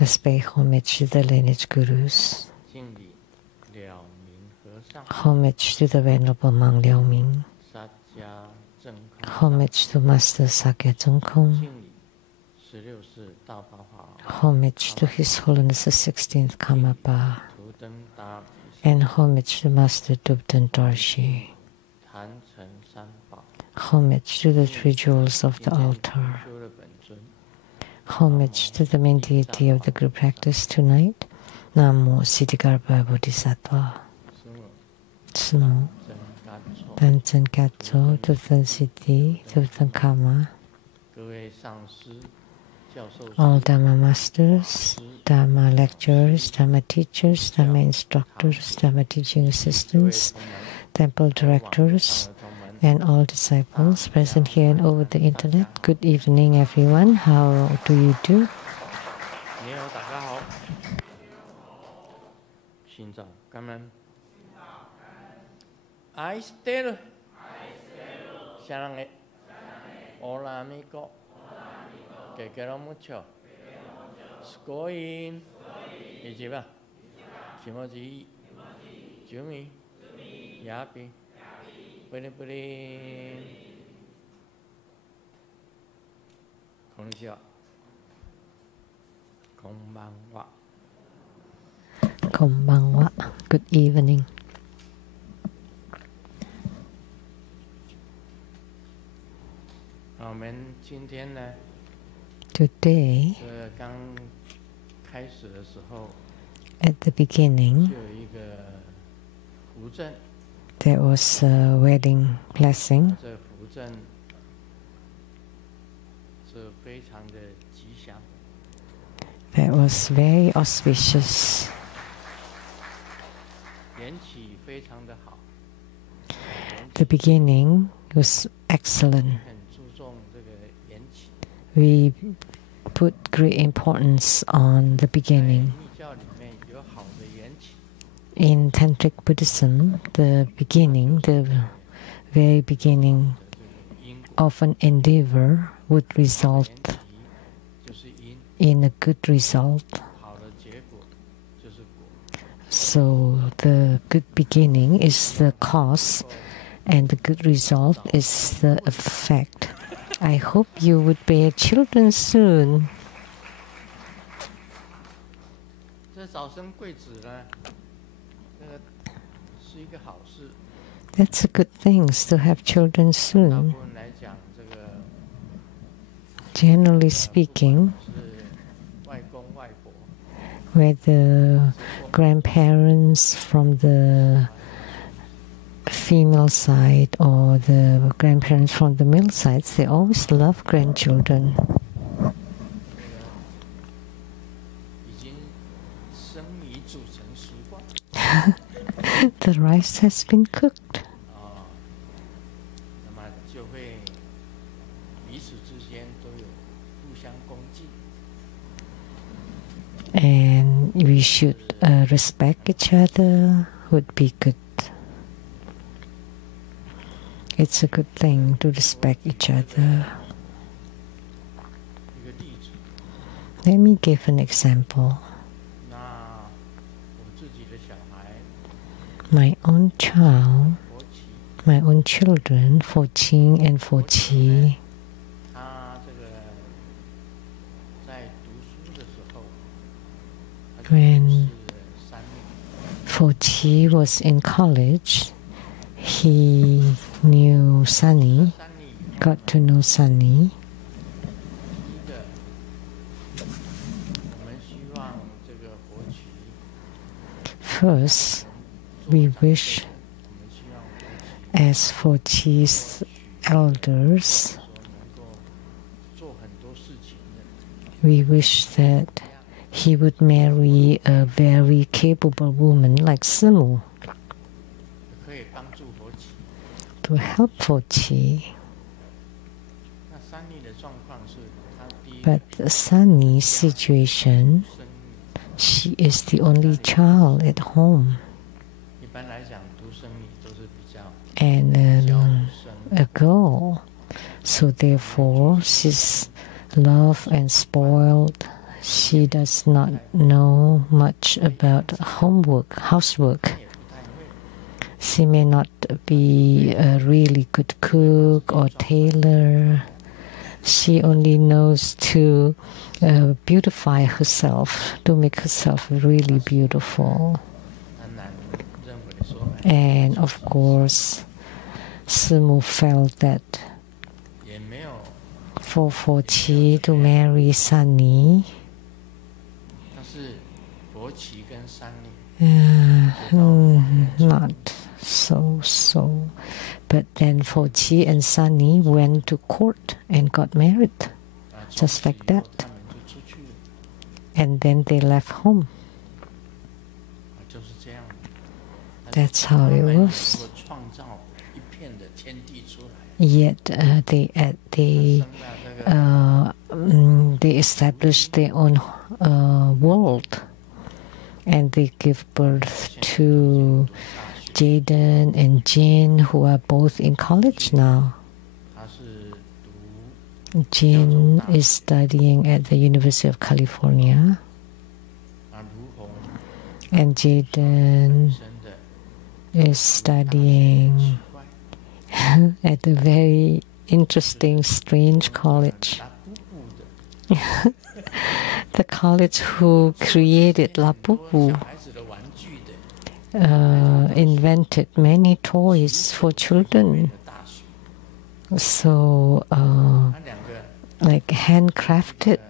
Let's pay homage to the lineage gurus. Homage to the Venerable Monk Liao Ming. Homage to Master Sakya Zhongkong. Homage to His Holiness the 16th Karmapa. And homage to Master Dubdan Dorji. Homage to the three jewels of the altar. Homage to the main deity of the group practice tonight. Namo Siddhikarpa Bodhisattva. Sumo. Tanchen Katso, Tuftan Siddhi, Tuftan Karma. All Dharma masters, Dharma lecturers, Dharma teachers, Dharma instructors, Dharma teaching assistants, temple directors, and all disciples present here and over the internet. Good evening, everyone. How do you do? I still sarange. Hola amigo. Que quiero mucho. Skoin. Ichiba. Kimoji. Jumi. Yapi. Puri puri. Konnichiwa. Konbanwa. Konbanwa. Good evening. Today, at the beginning, there was a wedding blessing. That was very auspicious. The beginning was excellent. We put great importance on the beginning. In Tantric Buddhism, the beginning, the very beginning of an endeavor would result in a good result. So the good beginning is the cause, and the good result is the effect. I hope you would bear children soon. That's a good thing, to have children soon. Generally speaking, whether grandparents from the female side or the grandparents from the male sides, they always love grandchildren. The rice has been cooked. And we should respect each other, would be good. It's a good thing to respect each other. Let me give an example. My own child, my own children, Fo Qing and Fo Qi, when Fo Qi was in college, he knew Sunny, got to know Sunny. First, we wish, as Fo Qi's elders, we wish that he would marry a very capable woman like Simu to help Fo Qi. But Sunny's situation, she is the only child at home. And a girl. So therefore, she's loved and spoiled. She does not know much about housework. She may not be a really good cook or tailor. She only knows to beautify herself, to make herself really beautiful. And of course, Simu felt that for Chi to marry Sunny, not so. But then Chi and Sunny went to court and got married, just like that. And then they left home. That's how it was. Yet they established their own world, and they give birth to Jaden and Jin, who are both in college now. Jin is studying at the University of California, and Jaden is studying at a very interesting, strange college. The college who created Lapupu invented many toys for children. So, like handcrafted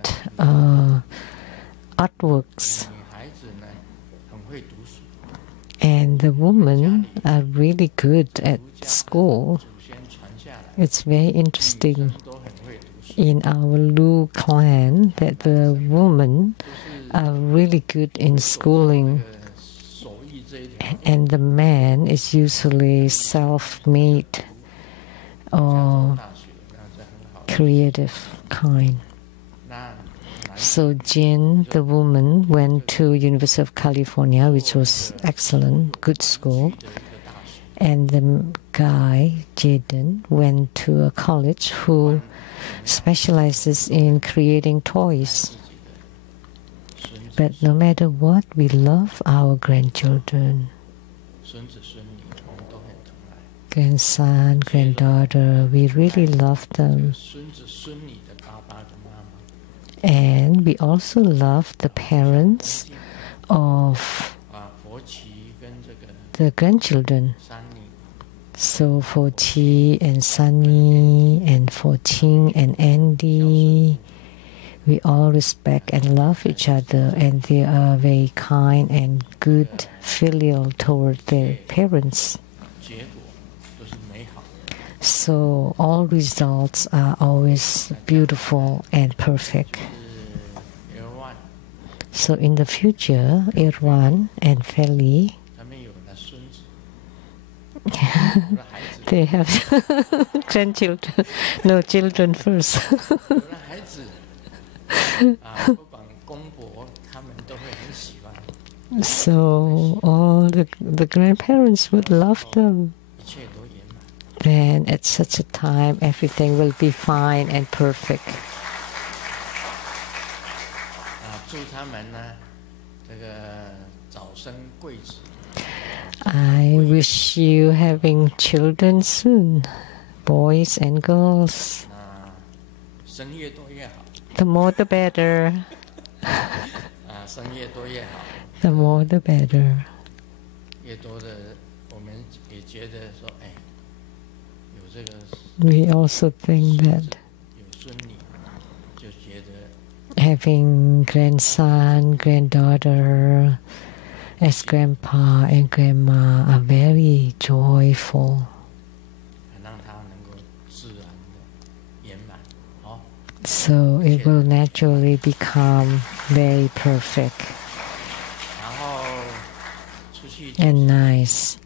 artworks. And the women are really good at school. It's very interesting in our Lu clan that the women are really good in schooling, and the man is usually self-made or creative kind. So Jin, the woman, went to University of California, which was excellent, good school. And the guy, Jaden, went to a college who specializes in creating toys. But no matter what, we love our grandchildren. Grandson, granddaughter, we really love them. And we also love the parents of the grandchildren. So for Chi and Sunny and for Ching and Andy, we all respect and love each other, and they are very kind and good filial toward their parents. So all results are always beautiful and perfect. So in the future, Irwan and Feli, they have grandchildren. No, children first. So all the grandparents would love them. Then at such a time, everything will be fine and perfect. I wish you having children soon, boys and girls. The more the better. The more the better. We also think that having grandson, granddaughter as grandpa and grandma are very joyful. So it will naturally become very perfect and nice.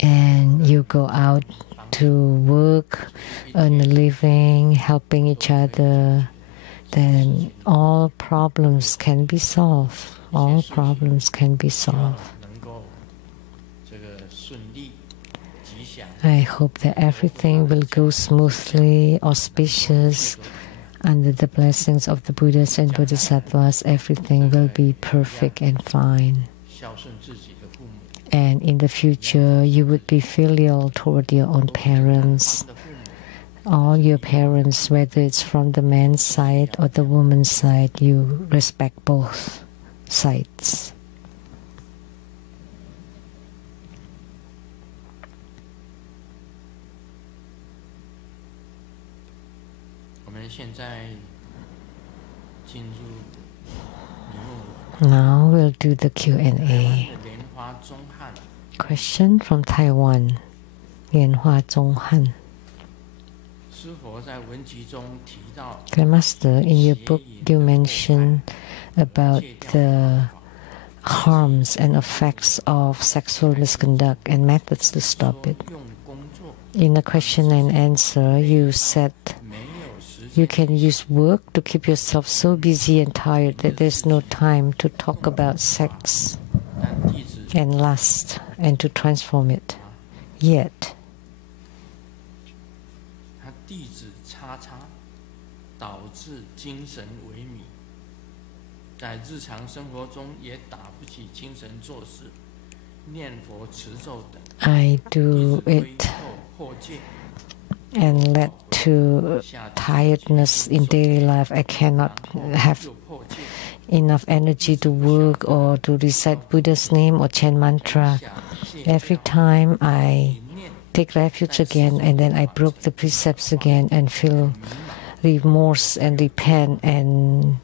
And you go out to work, earn a living, helping each other, then all problems can be solved. All problems can be solved. I hope that everything will go smoothly, auspicious. under the blessings of the Buddhas and Bodhisattvas, everything will be perfect and fine. And in the future, you would be filial toward your own parents. All your parents, whether it's from the man's side or the woman's side, you respect both sides. Now we'll do the Q&A. Question from Taiwan, Lianhua Zhonghan. Grandmaster, in your book you mentioned about the harms and effects of sexual misconduct and methods to stop it. In a question and answer, you said you can use work to keep yourself so busy and tired that there's no time to talk about sex and lust and to transform it. Yet, I do it and led to tiredness in daily life. I cannot have enough energy to work or to recite Buddha's name or chant mantra. Every time I take refuge again, and then I broke the precepts again and feel remorse and repent and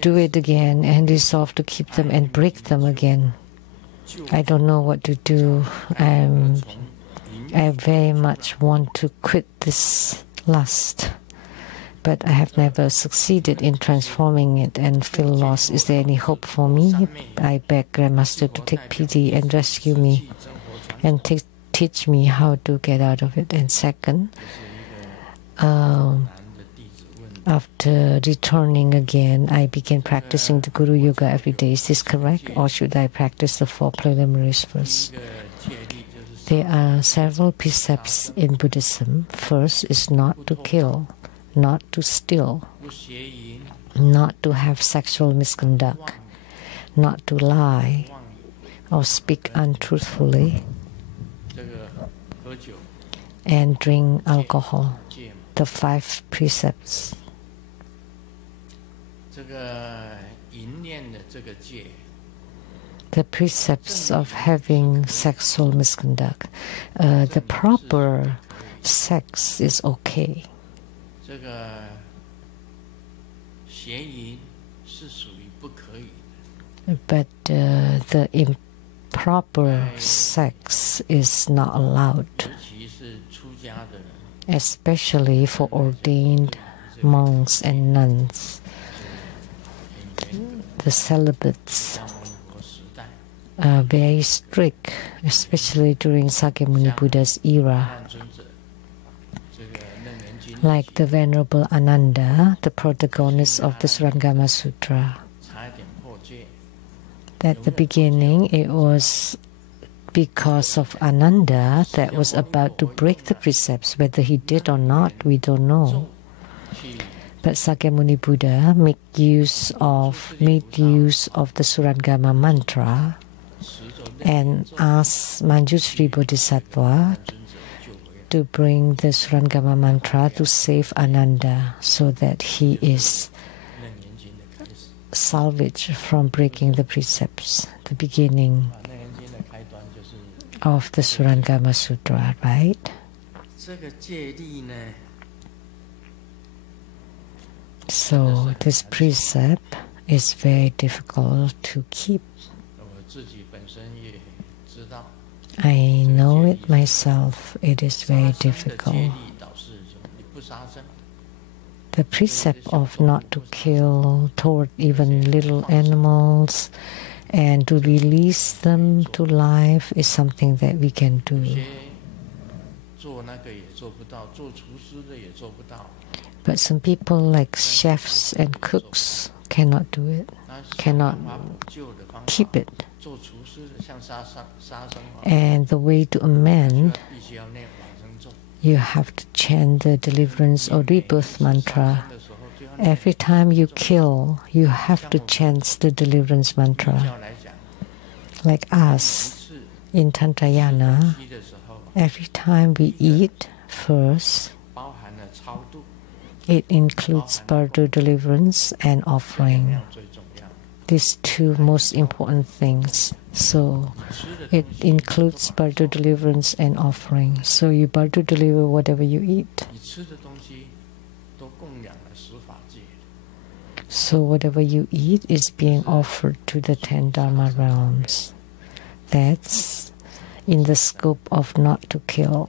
do it again and resolve to keep them and break them again. I don't know what to do. I very much want to quit this lust, but I have never succeeded in transforming it and feel lost. Is there any hope for me? I beg Grandmaster to take pity and rescue me and teach me how to get out of it. And second, after returning again, I began practicing the Guru Yoga every day. Is this correct, or should I practice the 4 preliminaries first? There are several precepts in Buddhism. First is not to kill, not to steal, not to have sexual misconduct, not to lie or speak untruthfully, and drink alcohol. The 5 precepts. The precepts of having sexual misconduct. The proper sex is okay. But the improper sex is not allowed, especially for ordained monks and nuns. The celibates are very strict, especially during Sakyamuni Buddha's era. Like the Venerable Ananda, the protagonist of the Surangama Sutra. At the beginning, it was because of Ananda that was about to break the precepts. Whether he did or not, we don't know. But Sakyamuni Buddha made use of the Surangama mantra and asked Manjushri Bodhisattva to bring the Surangama mantra to save Ananda so that he is salvaged from breaking the precepts. The beginning of the Surangama Sutra, right? So this precept is very difficult to keep. I know it myself, it is very difficult. The precept of not to kill toward even little animals and to release them to life is something that we can do. But some people like chefs and cooks cannot do it, cannot keep it. And the way to amend, you have to chant the deliverance or rebirth mantra. Every time you kill, you have to chant the deliverance mantra. Like us in Tantrayana, every time we eat first, it includes bardo deliverance and offering. These two most important things. So it includes bardo deliverance and offering. So you bardo deliver whatever you eat. So whatever you eat is being offered to the 10 Dharma realms. That's in the scope of not to kill.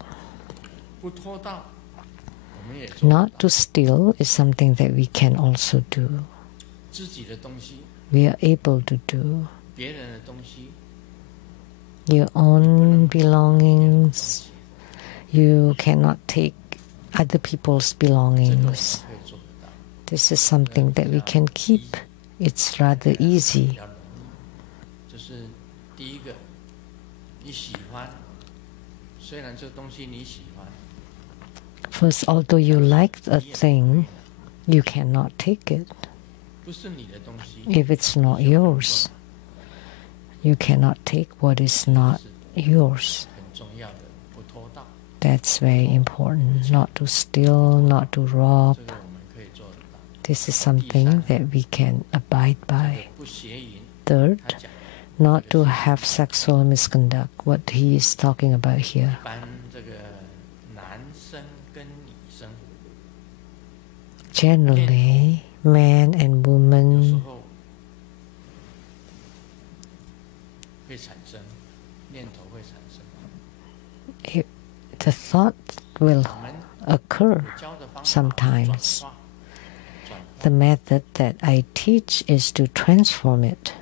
Not to steal is something that we can also do. We are able to do. Your own belongings, you cannot take other people's belongings. This is something that we can keep. It's rather easy. First, although you like a thing, you cannot take it. If it's not yours, you cannot take what is not yours. That's very important. Not to steal, not to rob. This is something that we can abide by. Third, not to have sexual misconduct, what he is talking about here. Generally, man and woman the thought will occur sometimes. The method that I teach is to transform it.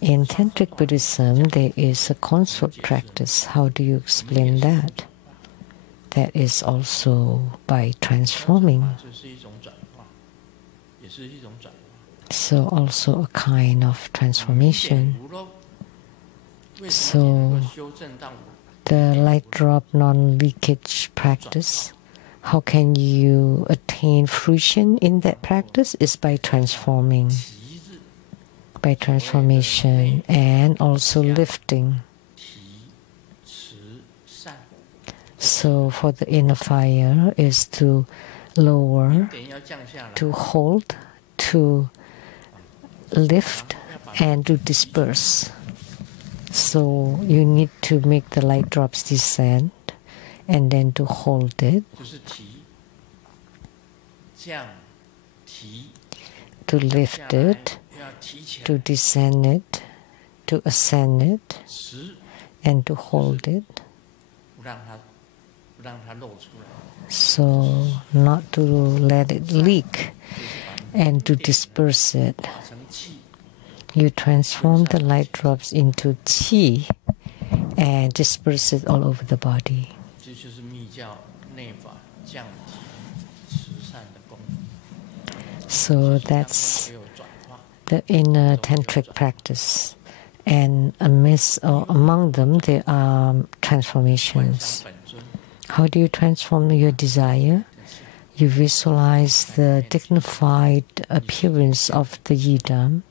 In Tantric Buddhism, there is a consort practice. How do you explain that? That is also by transforming. So also a kind of transformation. So the light drop non-leakage practice, how can you attain fruition in that practice? Is by transforming, by transformation and also lifting. So for the inner fire is to lower, to hold, to lift and to disperse. So you need to make the light drops descend and then to hold it, to lift it, to descend it, to ascend it, and to hold it. So not to let it leak and to disperse it. You transform the light drops into qi and disperse it all over the body. So that's the inner tantric practice. And among them, there are transformations. How do you transform your desire? You visualize the dignified appearance of the yidam,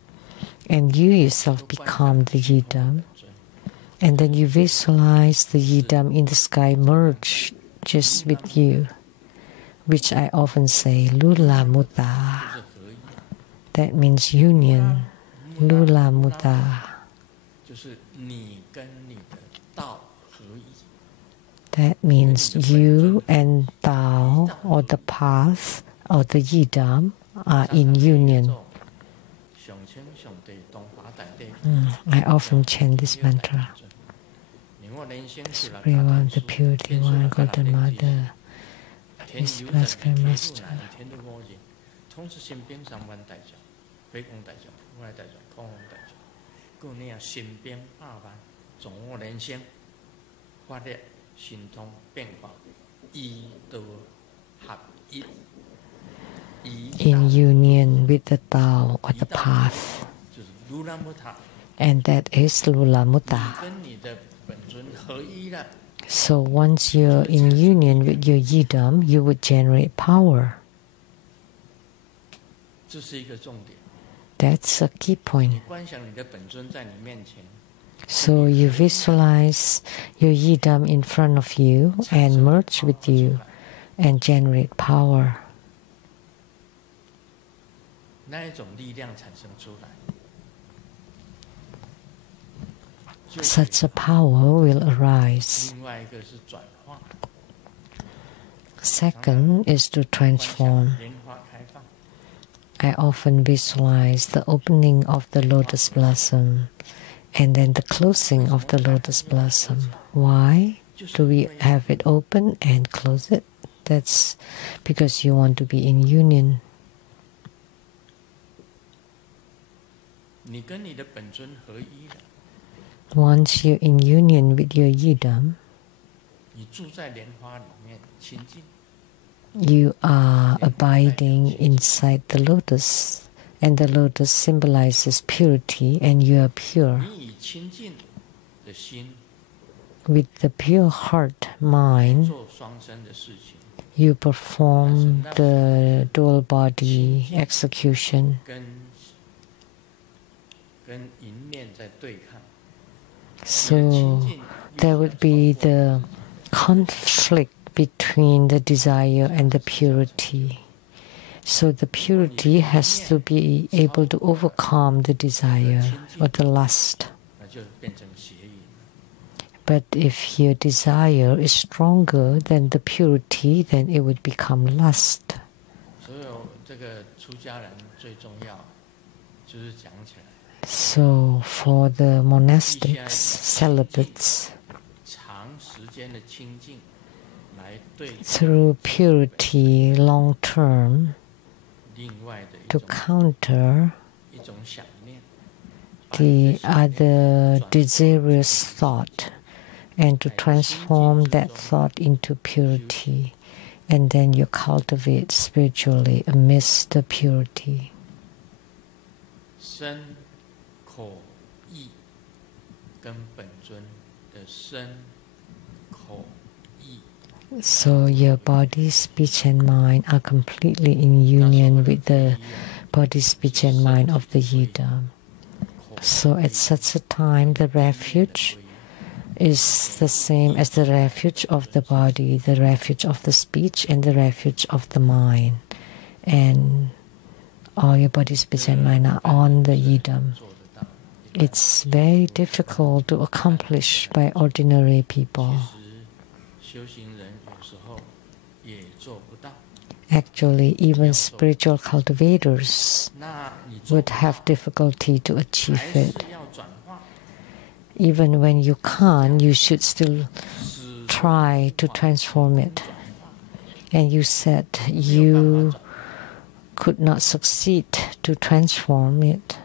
and you yourself become the yidam. And then you visualize the yidam in the sky merge just with you, which I often say, Lula Mutta. That means union, Lula Mutta. That means you and Tao, or the path, or the yidam, are in union. I often chant this mantra. The Supreme One, the Purity One, Golden Mother, Please bless my Master. In union with the Tao or the path, and that is Lula Mutta. So once you're in union with your yidam, you would generate power. That's a key point. So you visualize your yidam in front of you and merge with you and generate power. Such a power will arise. Second is to transform. I often visualize the opening of the lotus blossom and then the closing of the lotus blossom. Why do we have it open and close it? That's because you want to be in union. Once you're in union with your yidam, you are abiding inside the lotus, and the lotus symbolizes purity, and you are pure. With the pure heart, mind, you perform the dual body execution. So there would be the conflict between the desire and the purity. So the purity has to be able to overcome the desire or the lust. But if your desire is stronger than the purity, then it would become lust. So for the monastics, celibates, through purity long term, to counter the other desirous thought and to transform that thought into purity, and then you cultivate spiritually amidst the purity. So your body, speech and mind are completely in union with the body, speech and mind of the yidam. So at such a time, the refuge is the same as the refuge of the body, the refuge of the speech, and the refuge of the mind. And all your body, speech and mind are on the yidam. It's very difficult to accomplish by ordinary people. Actually, even spiritual cultivators would have difficulty to achieve it. Even when you can't, you should still try to transform it. And you said you could not succeed to transform it.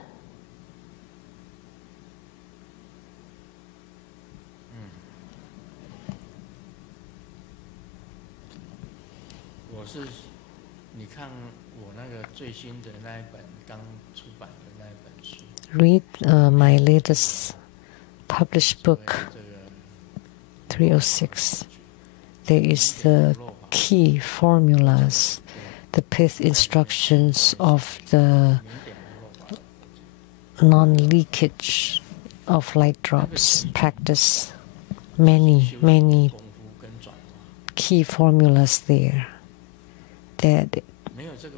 Read my latest published book, 306. There is the key formulas, the pith instructions of the non-leakage of light drops practice. Many key formulas there that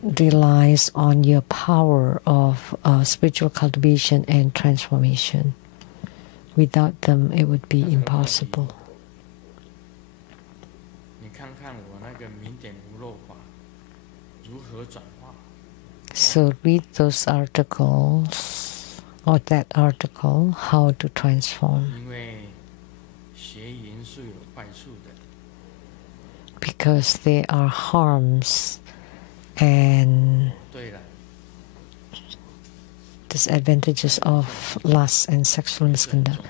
relies on your power of spiritual cultivation and transformation. Without them, it would be impossible. So read those articles, or that article, how to transform. Because there are harms and disadvantages of lust and sexual misconduct.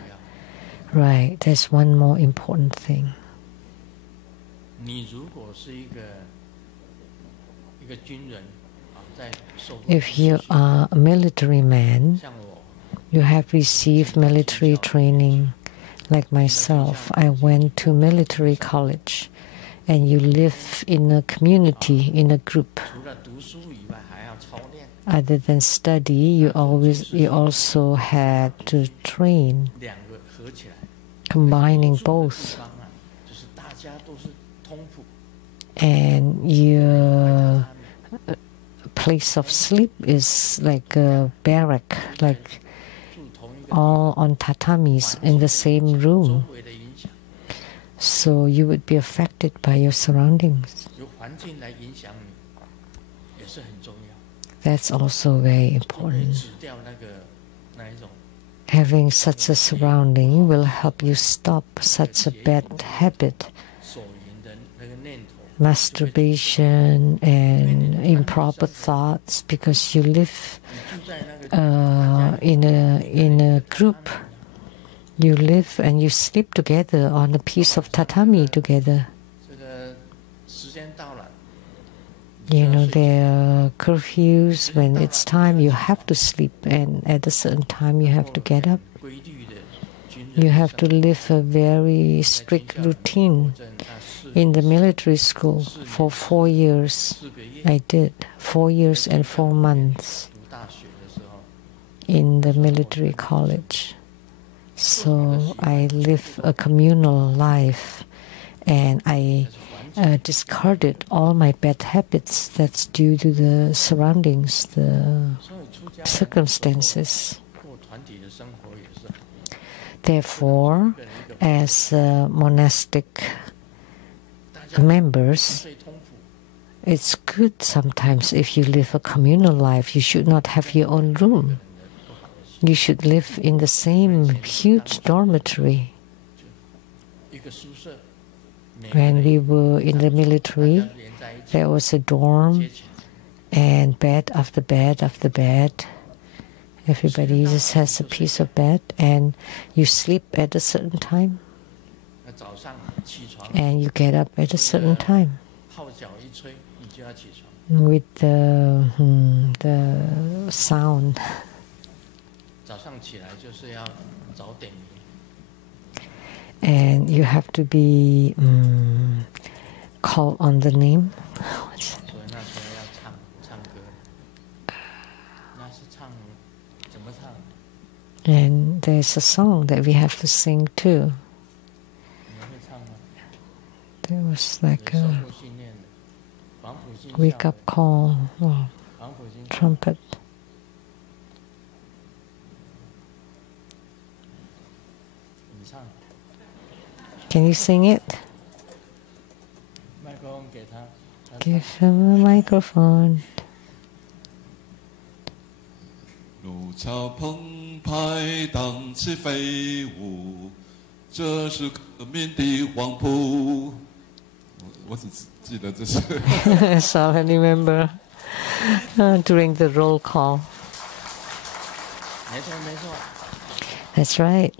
Right, there's one more important thing. If you are a military man, you have received military training Like myself, I went to military college, and you live in a community, in a group. Other than study, you also had to train, combining both. And your place of sleep is like a barrack, like all on tatamis in the same room. So you would be affected by your surroundings. That's also very important. Having such a surrounding will help you stop such a bad habit, masturbation and improper thoughts, because you live in a group. You live and you sleep together on a piece of tatami together. You know, there are curfews. When it's time, you have to sleep, and at a certain time, you have to get up. You have to live a very strict routine. In the military school, for 4 years, I did 4 years and 4 months in the military college. So I live a communal life, and I discarded all my bad habits. That's due to the surroundings, the circumstances. Therefore, as monastic members, it's good sometimes if you live a communal life. You should not have your own room. You should live in the same huge dormitory. When we were in the military, there was a dorm, and bed after bed after bed. Everybody just has a piece of bed, and you sleep at a certain time, and you get up at a certain time. With the sound. And you have to be called on the name. And there's a song that we have to sing too. There was like a wake-up call, or trumpet. Can you sing it? Give him a microphone. 如潮澎湃，荡起飞舞，这是革命的黄埔。我只记得这是。So I remember during the roll call. That's right.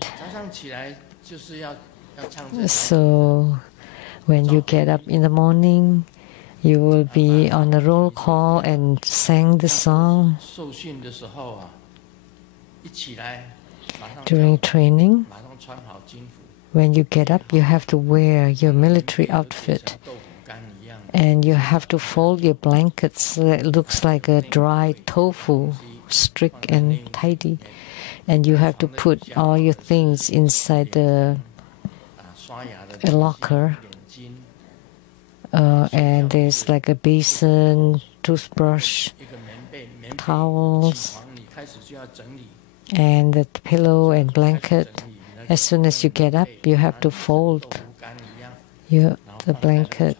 So when you get up in the morning, you will be on a roll call and sing the song. During training, when you get up, you have to wear your military outfit, and you have to fold your blankets so that it looks like a dry tofu, strict and tidy, and you have to put all your things inside a locker, and there's like a basin, toothbrush, towels, and the pillow and blanket. As soon as you get up, you have to fold the blanket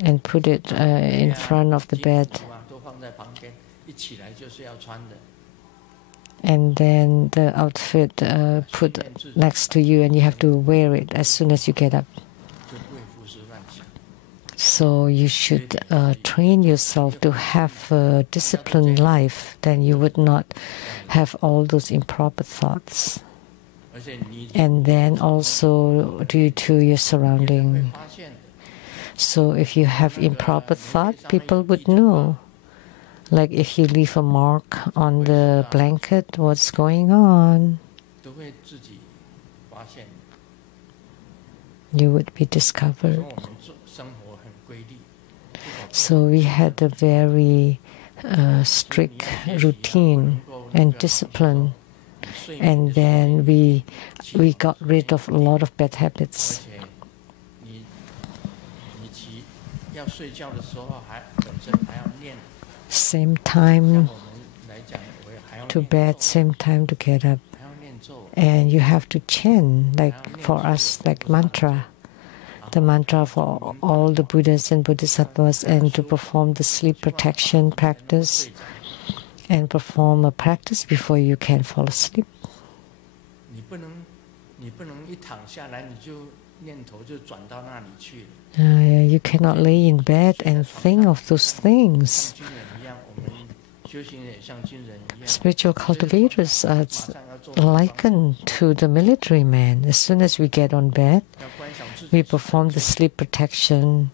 and put it in front of the bed. And then the outfit put next to you, and you have to wear it as soon as you get up. So you should train yourself to have a disciplined life, then you would not have all those improper thoughts. And then also due to your surrounding. So if you have improper thought, people would know. Like if you leave a mark on the blanket, what's going on? you would be discovered. So we had a very strict routine and discipline, and then we got rid of a lot of bad habits. Same time to bed, same time to get up. And you have to chant, like for us, like mantra. The mantra for all the Buddhas and Bodhisattvas, and to perform the sleep protection practice, and perform a practice before you can fall asleep. You cannot lay in bed and think of those things. Spiritual cultivators are likened to the military man. As soon as we get on bed, we perform the sleep protection,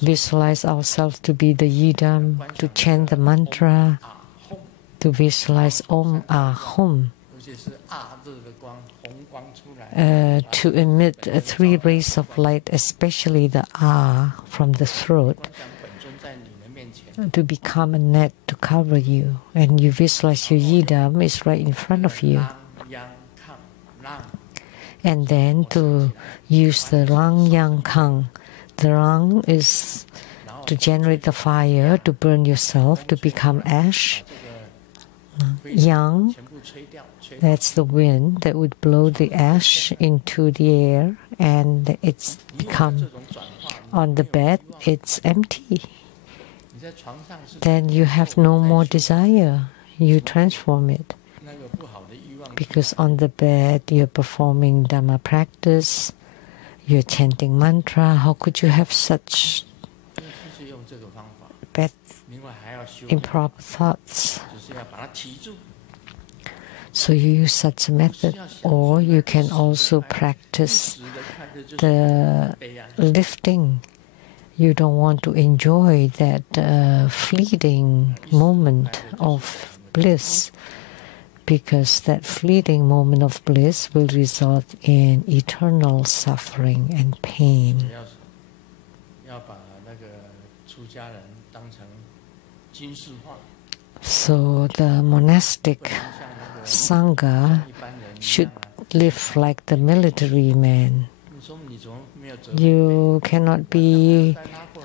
visualize ourselves to be the yidam, to chant the mantra, to visualize Om Ah Hum, to emit 3 rays of light, especially the Ah from the throat, to become a net to cover you. And you visualize your yidam is right in front of you. And then to use the Rang Yang Kang. The Rang is to generate the fire, to burn yourself, to become ash. Yang, that's the wind that would blow the ash into the air, and it's become, on the bed, it's empty. Then you have no more desire. You transform it. Because on the bed, you're performing Dhamma practice, you're chanting mantra. How could you have such bad, improper thoughts? So you use such a method, or you can also practice the lifting. You don't want to enjoy that fleeting moment of bliss, because that fleeting moment of bliss will result in eternal suffering and pain. So the monastic Sangha should live like the military man. You cannot be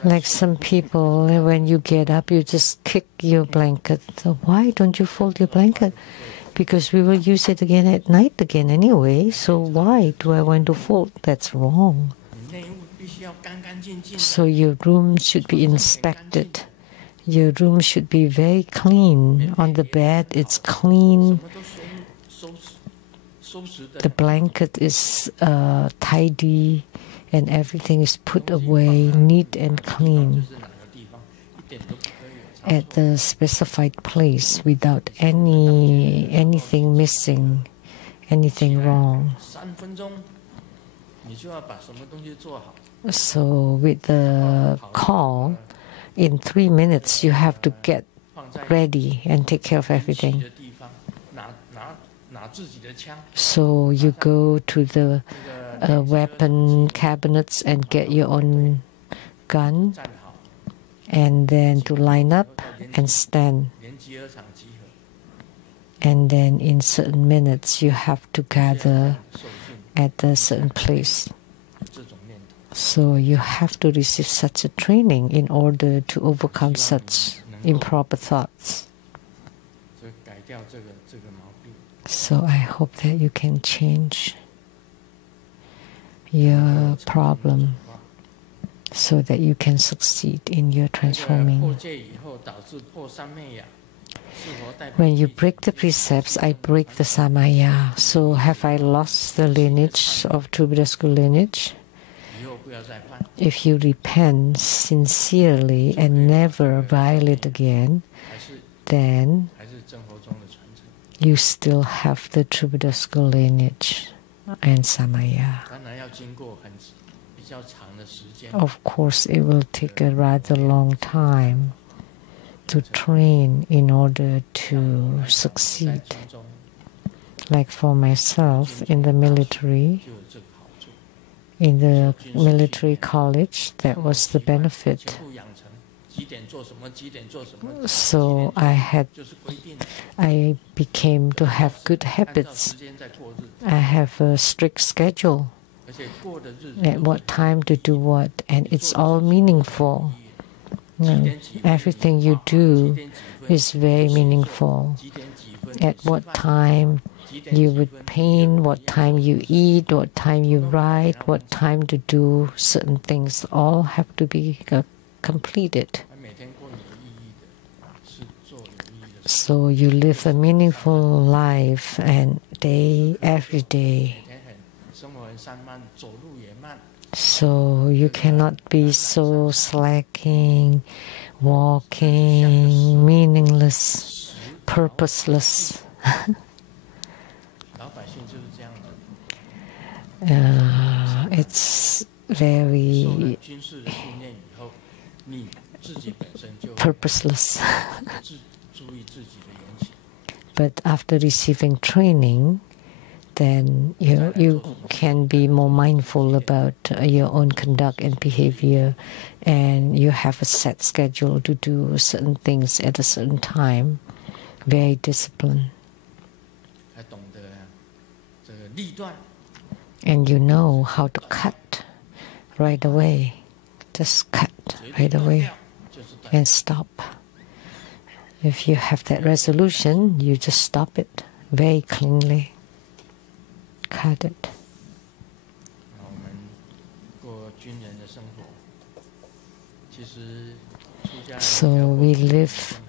like some people. When you get up, you just kick your blanket. So why don't you fold your blanket? Because we will use it again at night again anyway. So why do I want to fold? That's wrong. So your room should be inspected. Your room should be very clean. On the bed, it's clean. The blanket is tidy, and everything is put away neat and clean at the specified place without anything missing, anything wrong. So with the call, in 3 minutes you have to get ready and take care of everything. So you go to the weapon cabinets and get your own gun, and then to line up and stand. And then in certain minutes you have to gather at a certain place. So you have to receive such a training in order to overcome such improper thoughts. So I hope that you can change your problem so that you can succeed in your transforming. When you break the precepts, I break the samaya. So have I lost the lineage of true Buddha school lineage? If you repent sincerely and never violate again, then you still have the true Buddha school lineage and samaya. Of course, it will take a rather long time to train in order to succeed. Like for myself in the military, in the military college. That was the benefit. So I became to have good habits. I have a strict schedule at what time to do what, and it's all meaningful. Everything you do is very meaningful. At what time you would paint, what time you eat, what time you write, what time to do certain things, all have to be completed. So you live a meaningful life and every day. So you cannot be so slacking, walking, meaningless, purposeless. It's very purposeless. But after receiving training, then you can be more mindful about your own conduct and behavior, and you have a set schedule to do certain things at a certain time. Very disciplined. And you know how to cut right away. Just cut right away and stop. If you have that resolution, you just stop it very cleanly. Cut it. So we live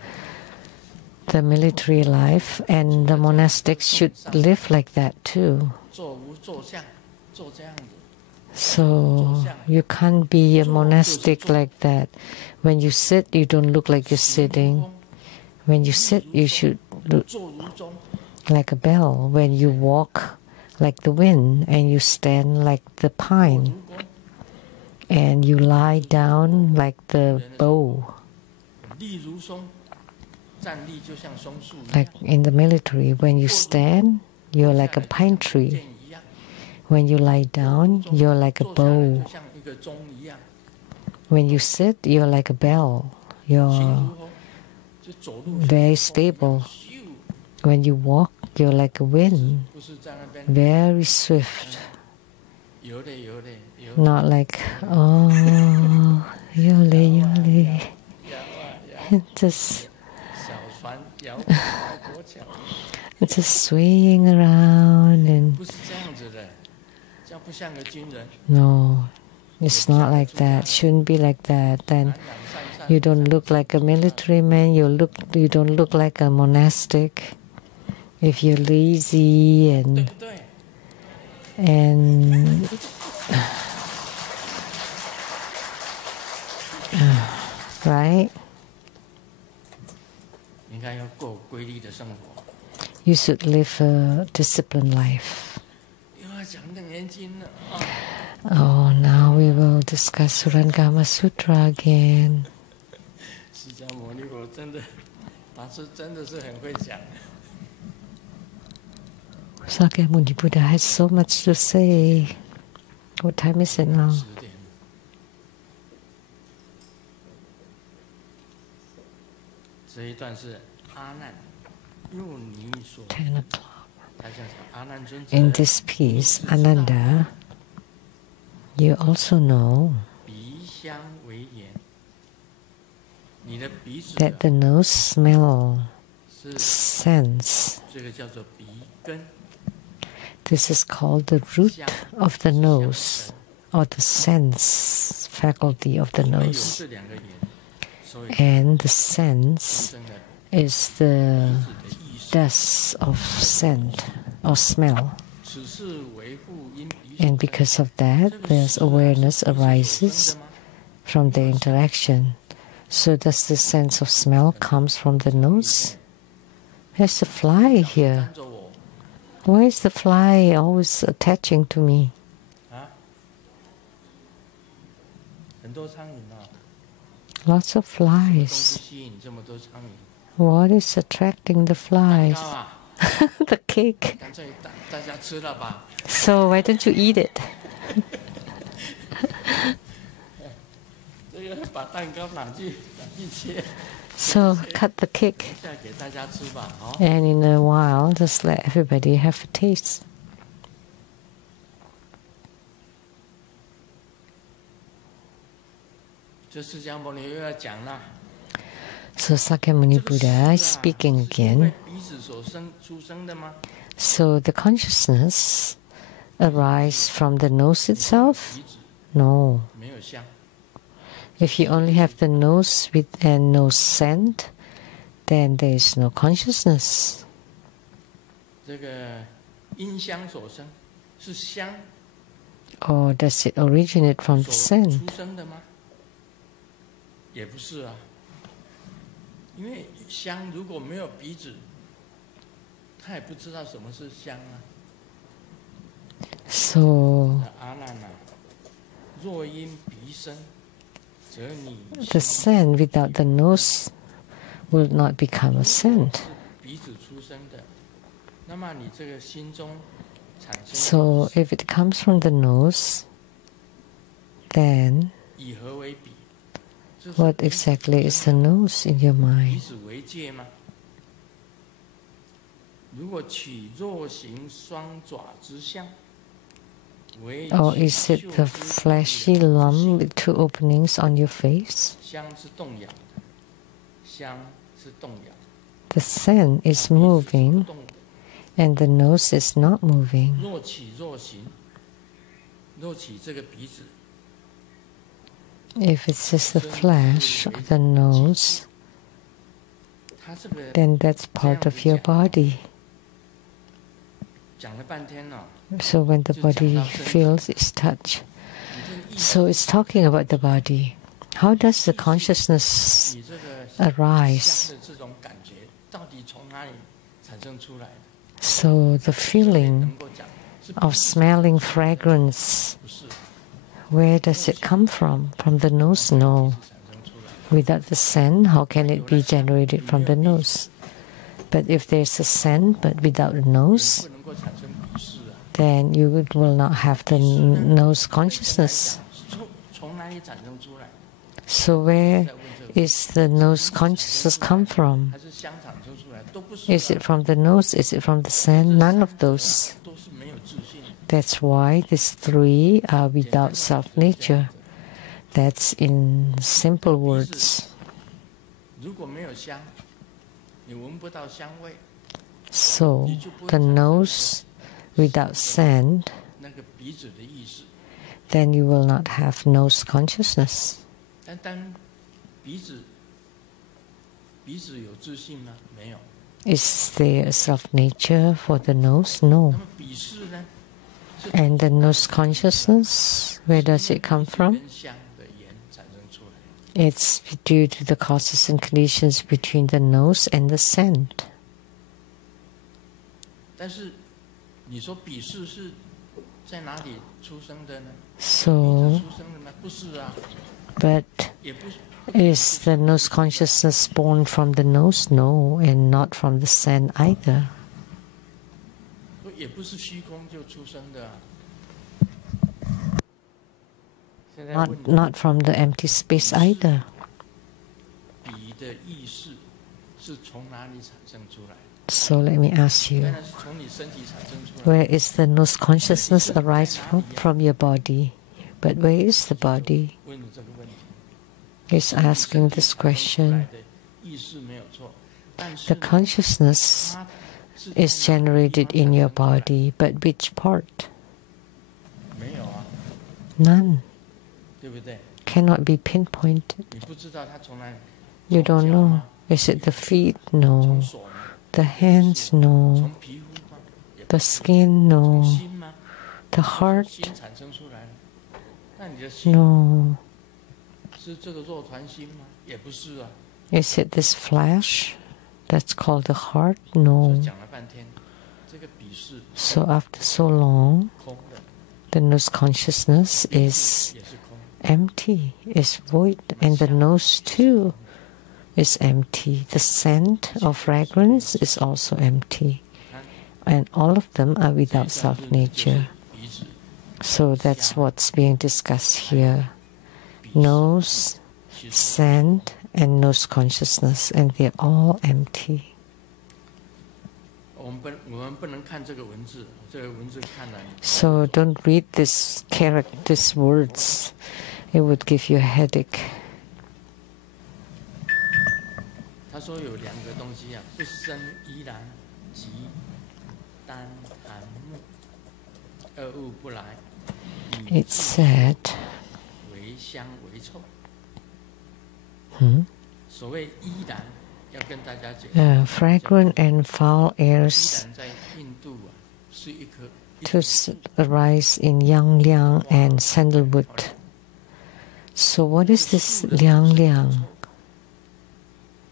the military life, and the monastics should live like that too. So you can't be a monastic like that. When you sit, you don't look like you're sitting. When you sit, you should look like a bell. When you walk, like the wind, and you stand like the pine, and you lie down like the bow. Like in the military, when you stand, you're like a pine tree. When you lie down, you're like a bow. When you sit, you're like a bell. You're very stable. When you walk, you're like a wind, very swift. Not like, oh, yole. Just swaying around and no, it's not like that. Shouldn't be like that. Then you don't look like a military man. You don't look like a monastic. If you're lazy and right? You should live a disciplined life. Oh, now we will discuss Surangama Sutra again. Shakyamuni Buddha has so much to say. What time is it now? 10 o'clock. In this piece, Ananda, you also know that the nose smell sense. This is called the root of the nose, or the sense faculty of the nose. And the sense is the dust of scent or smell. And because of that, there's awareness arises from the interaction. So does the sense of smell comes from the nose? There's a fly here. Why is the fly always attaching to me? Lots of flies. What is attracting the flies? The cake. So why don't you eat it? So cut the cake, and in a while, just let everybody have a taste. So Sakyamuni Buddha is speaking again. So the consciousness arises from the nose itself? No. If you only have the nose with and no scent, then there is no consciousness. Or does it originate from the scent? So the scent without the nose will not become a scent. So if it comes from the nose, then what exactly is the nose in your mind? Or is it the fleshy lump with two openings on your face? The scent is moving and the nose is not moving. If it's just the flesh of the nose, then that's part of your body. So when the body feels its touch, so it's talking about the body. How does the consciousness arise? So the feeling of smelling fragrance, where does it come from? From the nose? No. Without the scent, how can it be generated from the nose? But if there's a scent but without a nose, then you will not have the nose consciousness. So where is the nose consciousness come from? Is it from the nose? Is it from the scent? None of those. That's why these three are without self-nature. That's in simple words. So the nose without scent, then you will not have nose consciousness. Is there a self-nature for the nose? No. And the nose consciousness, where does it come from? It's due to the causes and conditions between the nose and the scent. So, but is the nose consciousness born from the nose? No, and not from the scent either. Not from the empty space either. So let me ask you, where is the nose consciousness arise from? From your body. But where is the body? He's asking this question. The consciousness is generated in your body, but which part? None. Cannot be pinpointed. You don't know. Is it the feet? No. The hands? No. The skin? No. The heart? No. Is it this flesh that's called the heart? No. So after so long, the nose consciousness is empty, is void, and the nose too is empty. The scent of fragrance is also empty, and all of them are without self-nature. So that's what's being discussed here. Nose scent, and nose consciousness, and they're all empty. 我们不能看这个文字，这个文字看了。So don't read these words. It would give you a headache. 他说有两个东西啊，不生依然即单含木，二物不来。It said. 为香为臭。Hmm? 所谓依然，要跟大家解释。Fragrant and foul airs 依然在印度啊，是一颗。To arise in Yang Liang and sandalwood. So what is this Liang Liang?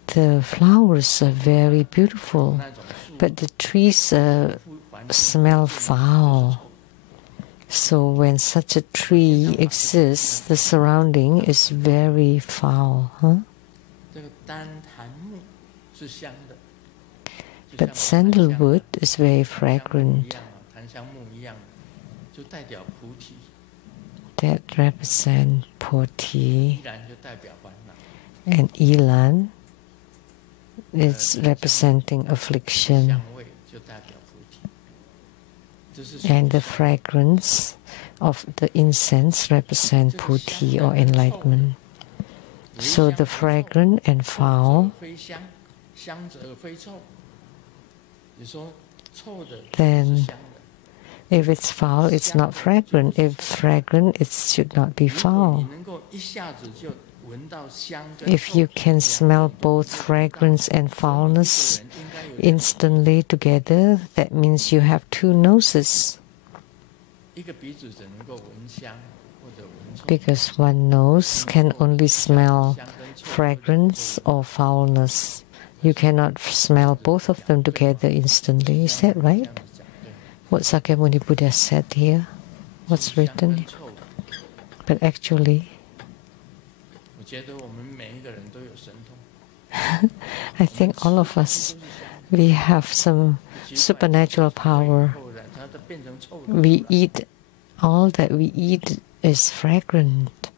The flowers are very beautiful, but the trees smell foul. So when such a tree exists, the surrounding is very foul. Huh? But sandalwood is very fragrant. That represent Poti, and Ilan is representing affliction, and the fragrance of the incense represent Puti or enlightenment. So the fragrant and foul, then if it's foul, it's not fragrant. If fragrant, it should not be foul. If you can smell both fragrance and foulness instantly together, that means you have two noses. Because one nose can only smell fragrance or foulness. You cannot smell both of them together instantly. Is that right? What Sakyamuni Buddha said here? What's written here? But actually, I think all of us, we have some supernatural power. We eat, all that we eat is fragrant,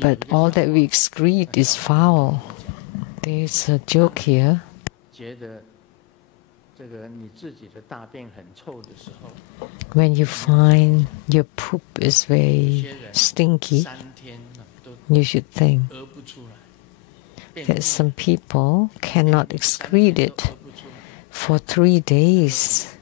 but all that we excrete is foul. There's a joke here. When you find your poop is very stinky, you should think that some people cannot excrete it for 3 days.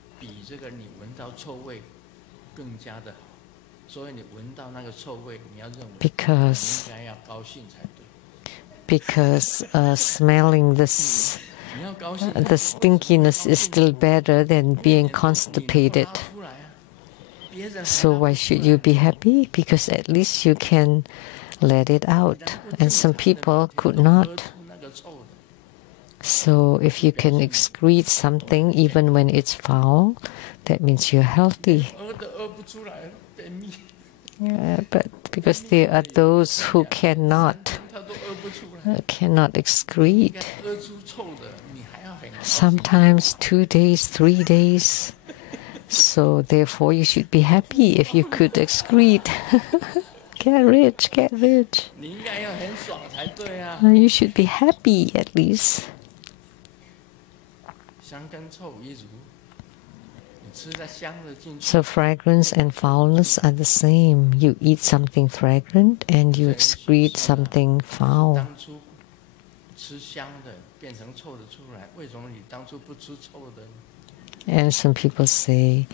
Because smelling this, the stinkiness is still better than being constipated. So why should you be happy? Because at least you can let it out, and some people could not. So if you can excrete something even when it's foul, that means you're healthy. But because there are those who cannot excrete, sometimes 2 days, 3 days. So therefore you should be happy if you could excrete. Get rich, get rich. You should be happy at least. So fragrance and foulness are the same. You eat something fragrant and you excrete something foul. And some people say,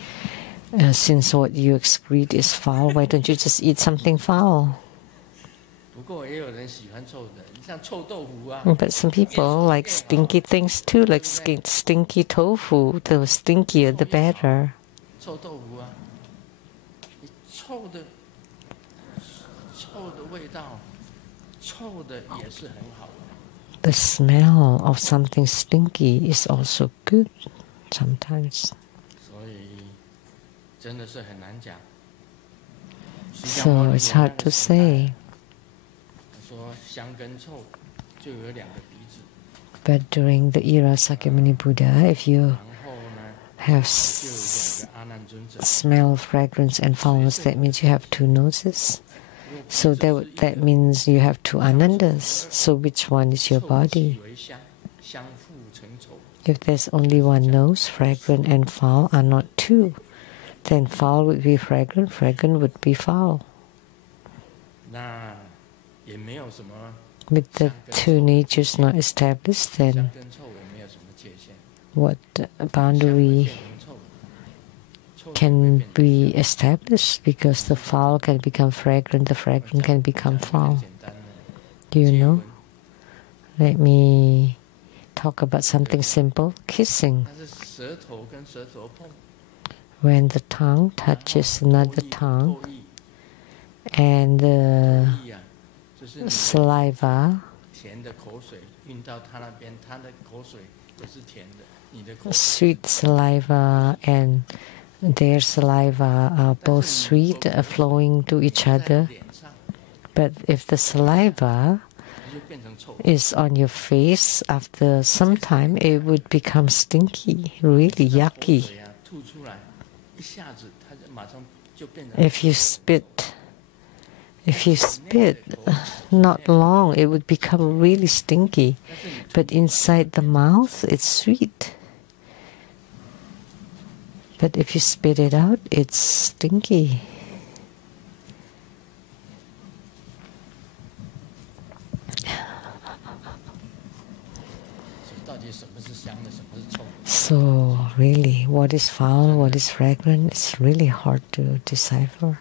since what you excrete is foul, why don't you just eat something foul? But some people like stinky things too, like stinky tofu. The stinkier, the better. The smell of something stinky is also good sometimes. So it's hard to say. But during the era of Sakyamuni Buddha, if you have smell, fragrance, and foulness, that means you have two noses. So that means you have two anandas. So which one is your body? If there's only one nose, fragrant and foul are not two. Then foul would be fragrant, fragrant would be foul. With the two natures not established, then what boundary can be established? Because the foul can become fragrant, the fragrant can become foul. Do you know? Let me talk about something simple, kissing. When the tongue touches another tongue and the saliva, sweet saliva and their saliva are both sweet, flowing to each other. But if the saliva is on your face, after some time it would become stinky, really yucky. If you spit, not long, it would become really stinky. But inside the mouth, it's sweet. But if you spit it out, it's stinky. So really, what is foul, what is fragrant, it's really hard to decipher,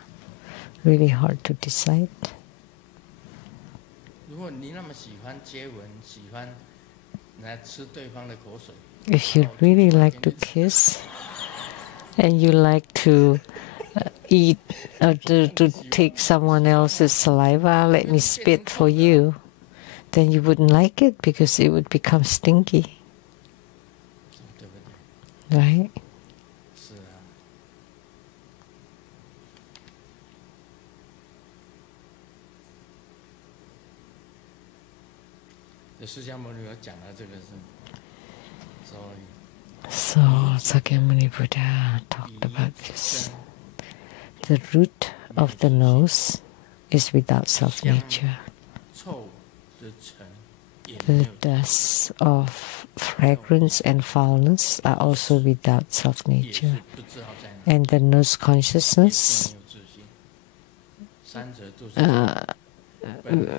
really hard to decide. If you really like to kiss, and you like to eat or to take someone else's saliva, let me spit for you, then you wouldn't like it because it would become stinky. Right? So Sakyamuni Buddha talked about this. The root of the nose is without self-nature. The dust of fragrance and foulness are also without self-nature. And the nose consciousness,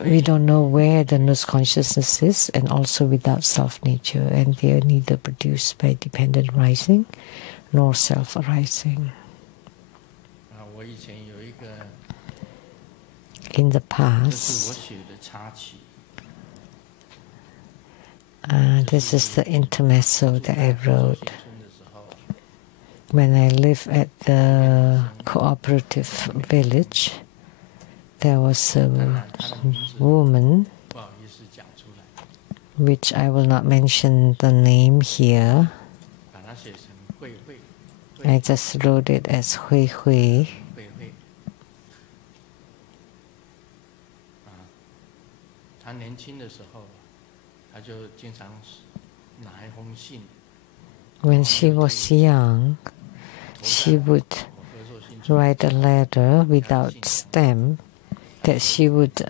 we don't know where the nose consciousness is, and also without self-nature, and they are neither produced by dependent rising nor self-arising. In the past, this is the intermezzo that I wrote. When I lived at the cooperative village, there was a woman, which I will not mention the name here. I just wrote it as Hui Hui. When she was young, she would write a letter without stamp that she would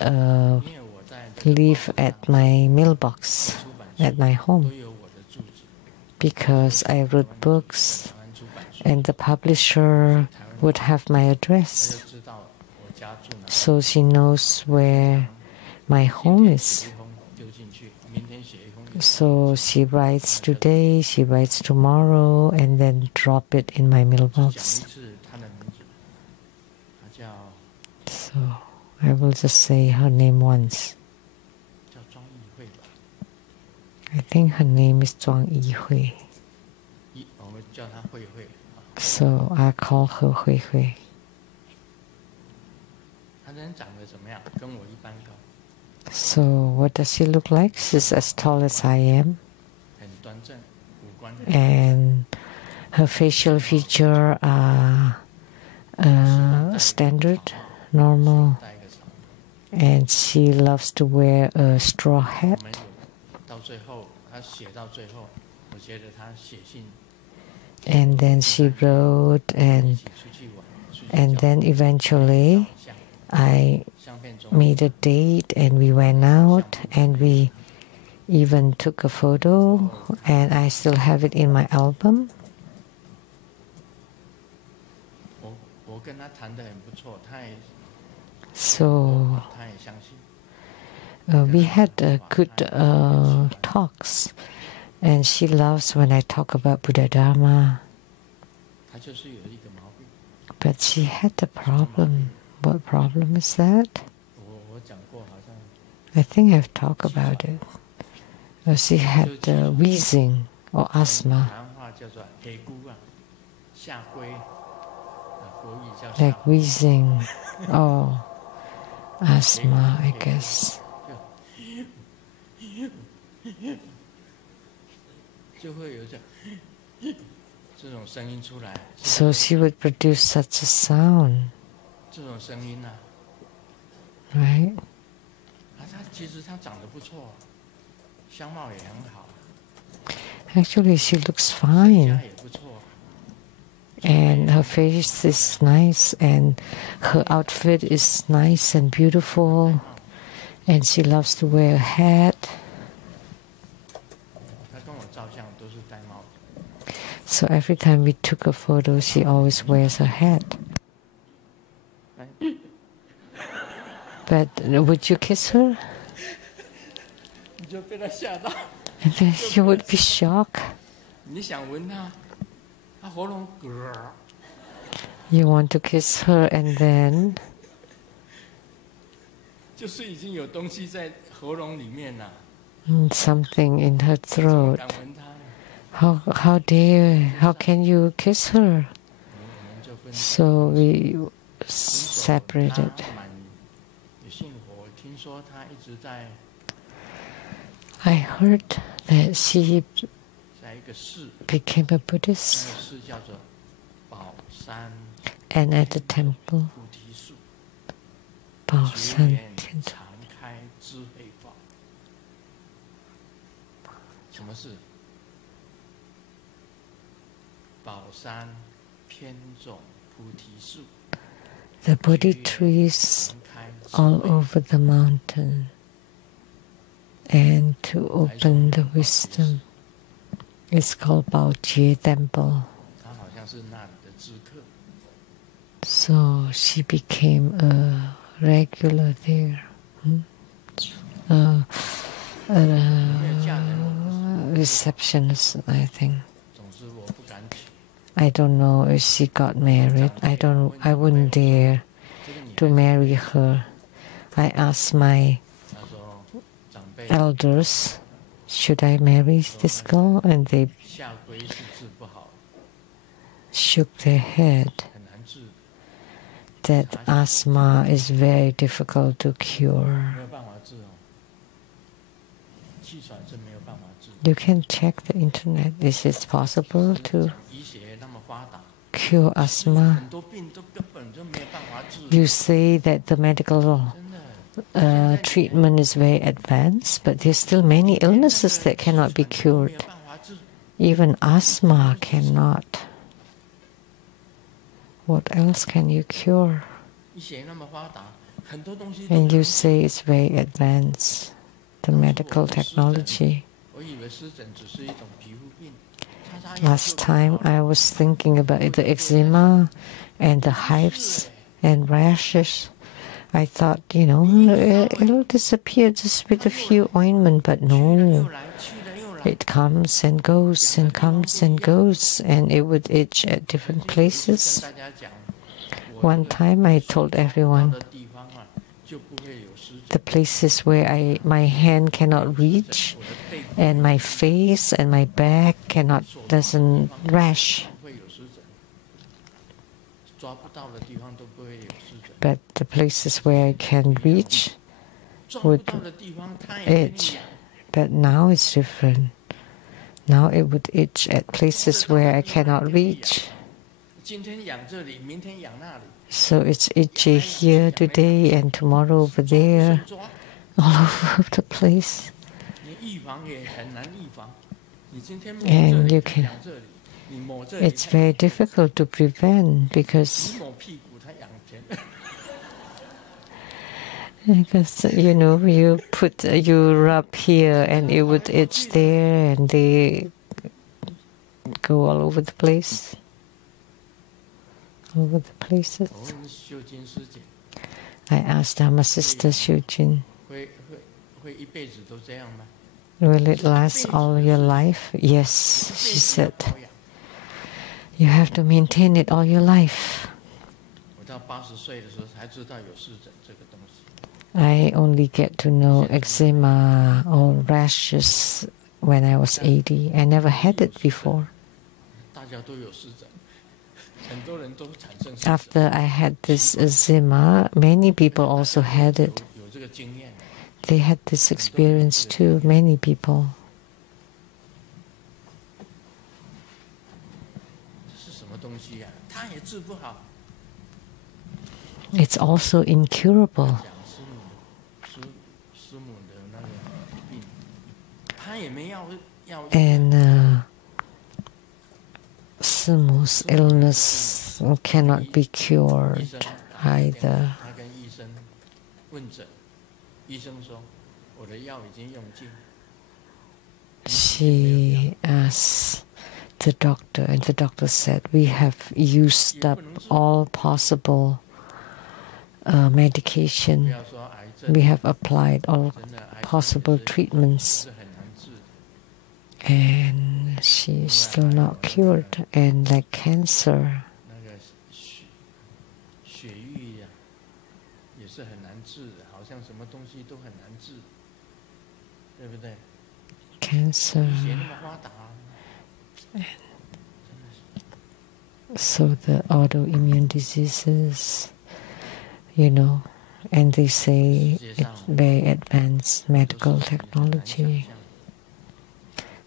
leave at my mailbox at my home, because I wrote books and the publisher would have my address, so she knows where my home is. So she writes today, she writes tomorrow, and then drop it in my mailbox. So I will just say her name once. I think her name is Zhuang Yihui. So I call her Hui Hui. So what does she look like? She's as tall as I am. And her facial features are standard, normal. And she loves to wear a straw hat. And then she wrote, and then eventually I 相片中 made a date and we went out and we even took a photo and I still have it in my album. 我跟他谈得很不错，他也 So 他也相信。 we had good talks and she loves when I talk about Buddha Dharma. 他就是有一个毛病。 But she had a problem. What problem is that? 我讲过，好像 I think I've talked about it. She had wheezing or asthma. 台湾话叫做黑姑啊，下龟，国语叫 Like wheezing or asthma, I guess. 就会有这种声音出来。 So she would produce such a sound, 这种声音啊， right? 他其实他长得不错，相貌也很好， Actually, she looks 家 fine 也不错。 and her face is nice and her outfit is nice and beautiful and she loves to wear a hat. 他跟我照相都是戴帽子。 So every time we took a photo, she always wears a hat. But would you kiss her? 你就被他吓到。 And then you would be shocked. 你想闻他，他喉咙咯， You want to kiss her and then 就是已经有东西在喉咙里面了。 something in her 怎么 throat. 敢闻他？ How dare, how can you kiss her? 我们就分 So we 分手。 separated. 他蛮有幸福，我听说他一直在 I heard that she 在一个寺， became a 那 Buddhist 个寺叫做宝山 and at the temple, 菩提树， Bao 绝 San 缘 Tian. 常开智慧法。什么是宝山偏种菩提树？ The Bodhi trees 常开智 all 慧 over the mountain. And to open the wisdom, it's called Bao Jie Temple. 他好像是那里的知客。 So she became a regular there. A 没有嫁人，我不是。 receptionist, I think. 总之我不敢娶。 I don't know if she got married. I wouldn't dare 这个女 to 孩子 marry her. I asked my 他说长辈 elders, should I marry this girl? And they 下归是治不好， shook their head 很难治， that asthma is very difficult to 没 cure. 有办法治哦。气喘是没有办法治。 You can check the internet. Is it possible to 医学那么发达， cure asthma? 很多病都根本就没有办法治。 You say that the medical 真的， treatment is very advanced, but there's still many illnesses that cannot be 没 cured. 有办法治。 Even asthma cannot. What else can you cure? 医学那么发达，很多东西都 And you say it's very advanced, the medical technology. 我以为湿疹只是一种皮肤病。擦擦药 Last 就 time I was thinking about the eczema and the hives and rashes. I thought, it'll disappear just with a few ointment, but 去了 no. 又来，去了又来。 It comes and goes and comes and goes, and it would itch at different 跟 places. 大家讲，我 One 这个 time I 手 told 找不到 everyone 的地方啊，就不会有湿疹。 the places where my hand cannot reach, 我的背部 and my face and my back doesn't rash. 不会有湿疹，抓不到的地方都不会有湿疹。 But the places where I can reach 抓不到的地方它也给你 itch. 痒。 But now it's different. Now it would itch at places where I cannot reach. 今天痒这里，明天痒那里， So it's itchy here today and tomorrow over 抓不 there, 顺抓， all over the place. 你预防也很难预防。你今天抹 And 这 you 里 can- 痒这里，你抹这里 It's very difficult to prevent because 你抹屁股它痒前。Because you rub here and it would itch there, and they go all over the place, all over the places. I asked my sister Shujin, will it last all your life? Yes, she said. You have to maintain it all your life. I only get to know eczema or rashes when I was 80. I never had it before. After I had this eczema, many people also had it. They had this experience too, many people. It's also incurable. And Simu's illness cannot be cured either. She asked the doctor, and the doctor said, we have used up all possible medication. We have applied all possible treatments, and she's still not cured. And like cancer, cancer. So the autoimmune diseases, and they say it's very advanced medical technology.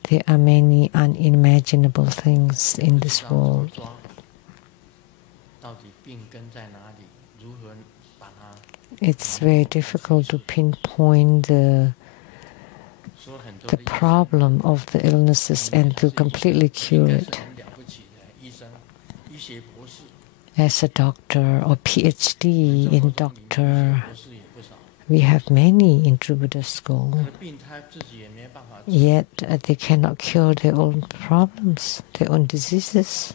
There are many unimaginable things in this world. It's very difficult to pinpoint the problem of the illnesses and to completely cure it. As a doctor or PhD in doctor, we have many in True Buddha School. Yet they cannot cure their own problems, their own diseases.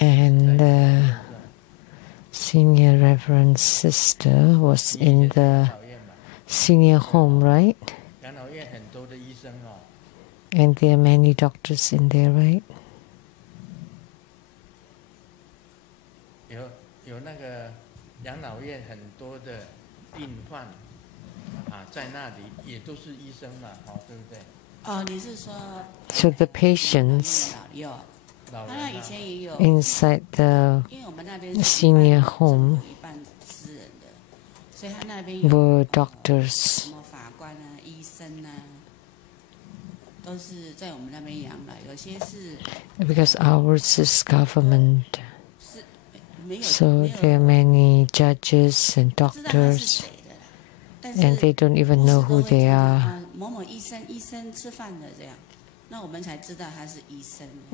And the senior reverend sister was in the senior home, right? And there are many doctors in there, right? So the patients inside the senior home were doctors. Because ours is government, so there are many judges and doctors, and they don't even know who they are.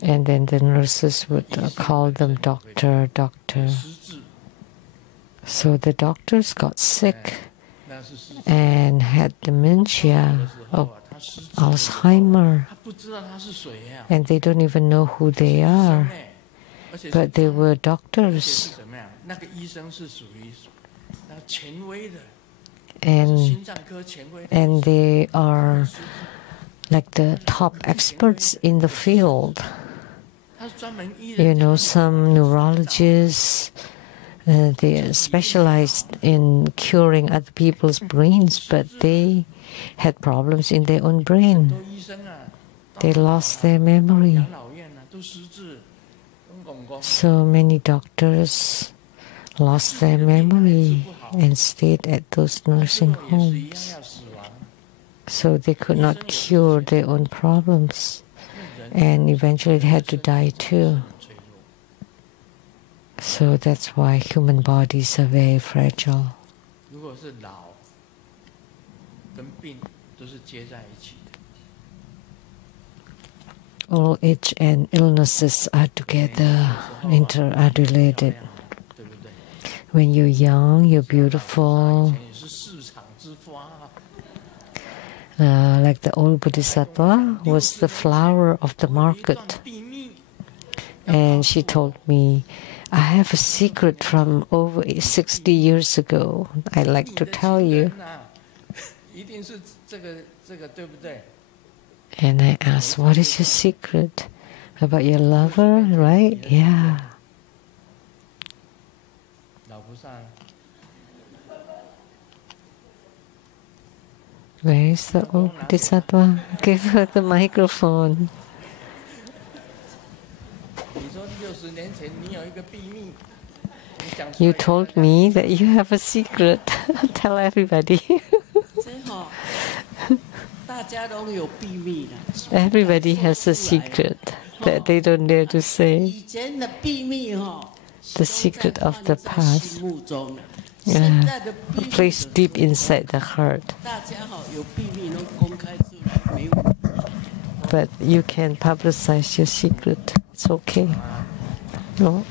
And then the nurses would call them doctor, doctor. So the doctors got sick and had dementia or Alzheimer, and they don't even know who they are, but they were doctors. And they are like the top experts in the field. Some neurologists, they are specialized in curing other people's brains, but they had problems in their own brain. They lost their memory. So many doctors lost their memory and stayed at those nursing homes. So they could not cure their own problems, and eventually they had to die too. So that's why human bodies are very fragile. Old age and illnesses are together, are related. When you're young, you're beautiful. Like the old Bodhisattva was the flower of the market. And she told me, I have a secret from over 60 years ago. I'd like to tell you. And I asked, what is your secret? About your lover, right? Yeah. Where is the old Bodhisattva? Give her the microphone. You told me that you have a secret. Tell everybody. Everybody has a secret that they don't dare to say. The secret of the past. Placed deep inside the heart. But you can publicize your secret. It's okay. No?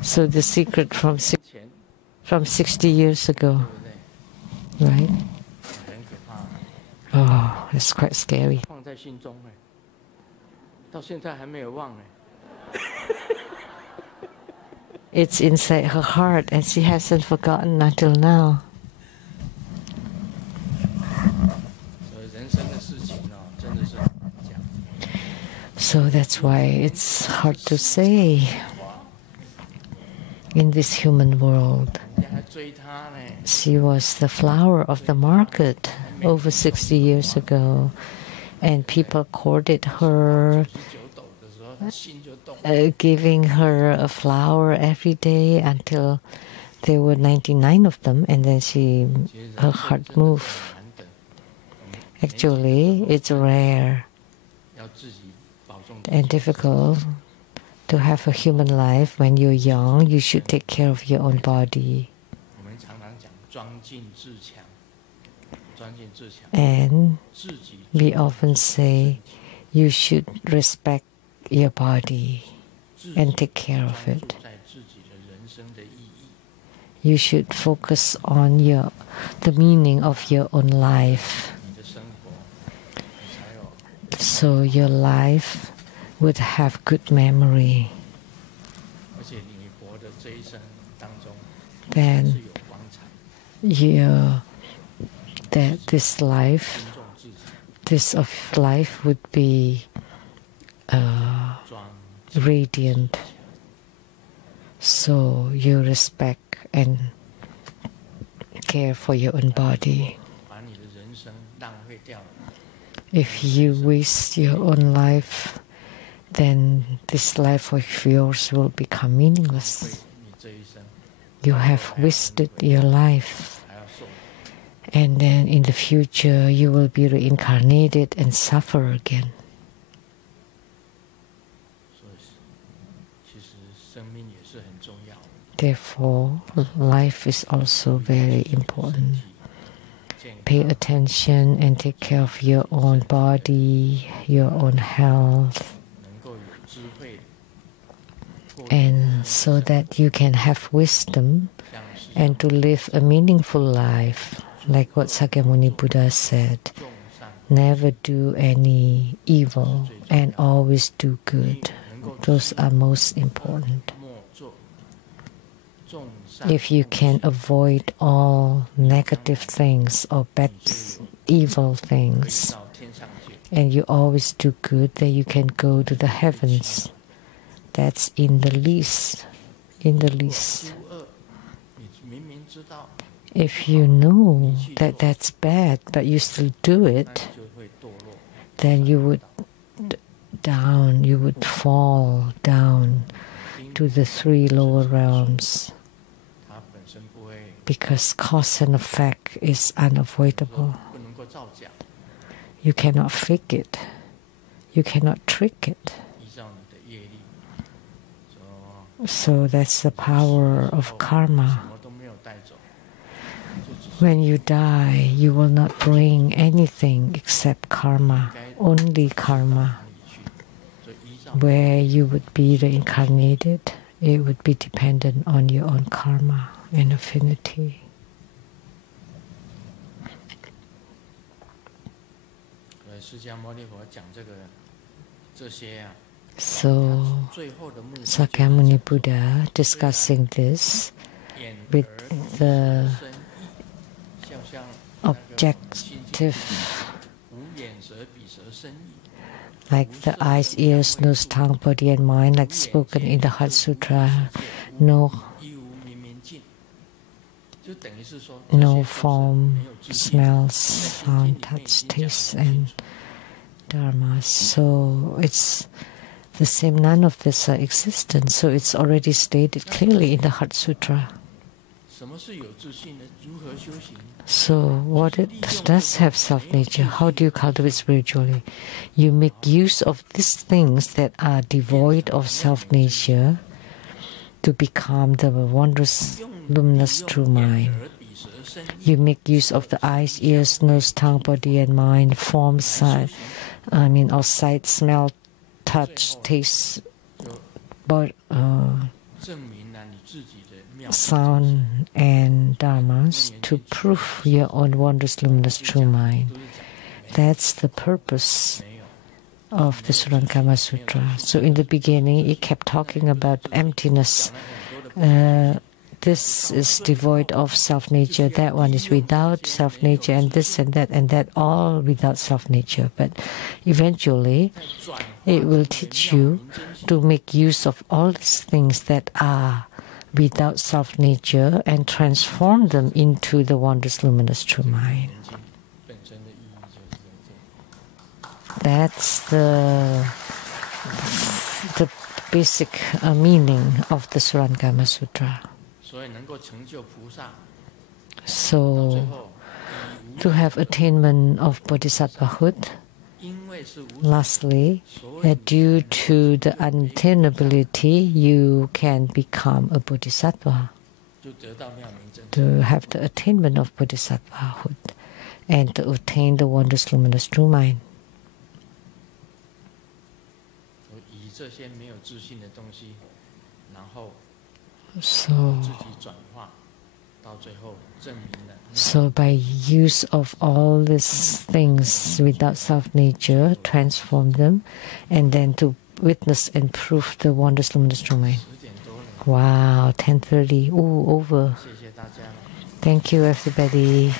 So the secret from 60 years ago, right? Oh, it's quite scary. It's inside her heart and she hasn't forgotten until now. So that's why it's hard to say in this human world. She was the flower of the market over 60 years ago, and people courted her, giving her a flower every day until there were 99 of them, and then her heart moved. Actually, it's rare and difficult to have a human life. When you're young, you should take care of your own body. And we often say you should respect your body and take care of it. You should focus on the meaning of your own life. So your life would have good memory. Then this of life would be radiant. So you respect and care for your own body. If you waste your own life, then this life of yours will become meaningless. You have wasted your life, and then in the future you will be reincarnated and suffer again. Therefore, life is also very important. Pay attention and take care of your own body, your own health, and so that you can have wisdom and to live a meaningful life. Like what Sakyamuni Buddha said, never do any evil and always do good. Those are most important. If you can avoid all negative things or bad, evil things, and you always do good, then you can go to the heavens. That's in the least. In the least. If you know that that's bad, but you still do it, then you would fall down to the 3 lower realms, because cause and effect is unavoidable. You cannot fake it. You cannot trick it. So that's the power of karma. When you die, you will not bring anything except karma, only karma. Where you would be reincarnated, it would be dependent on your own karma and affinity. So, Sakyamuni Buddha discussing this with the objective, like the eyes, ears, nose, tongue, body, and mind, like spoken in the Heart Sutra. No form, smells, sound, touch, taste, and dharma. So it's the same. None of this are existent. So it's already stated clearly in the Heart Sutra. So what it does have self-nature. How do you cultivate spiritually? You make use of these things that are devoid of self-nature to become the wondrous, luminous true mind. You make use of the eyes, ears, nose, tongue, body, and mind, form, sight, or sight, smell, touch, taste, sound, and dharmas to prove your own wondrous, luminous true mind. That's the purpose of the Surangama Sutra. So in the beginning, it kept talking about emptiness. This is devoid of self-nature, that one is without self-nature, and this and that all without self-nature. But eventually, it will teach you to make use of all these things that are without self-nature and transform them into the wondrous, luminous true mind. That's the basic meaning of the Surangama Sutra. So, to have attainment of bodhisattvahood, lastly, due to the unattainability, you can become a bodhisattva. To have the attainment of bodhisattvahood and to attain the wondrous, luminous true mind. So by use of all these things without self-nature, transform them, and then to witness and prove the wondrous, luminous true mind. Wow, 10:30. Ooh, over. Thank you, everybody.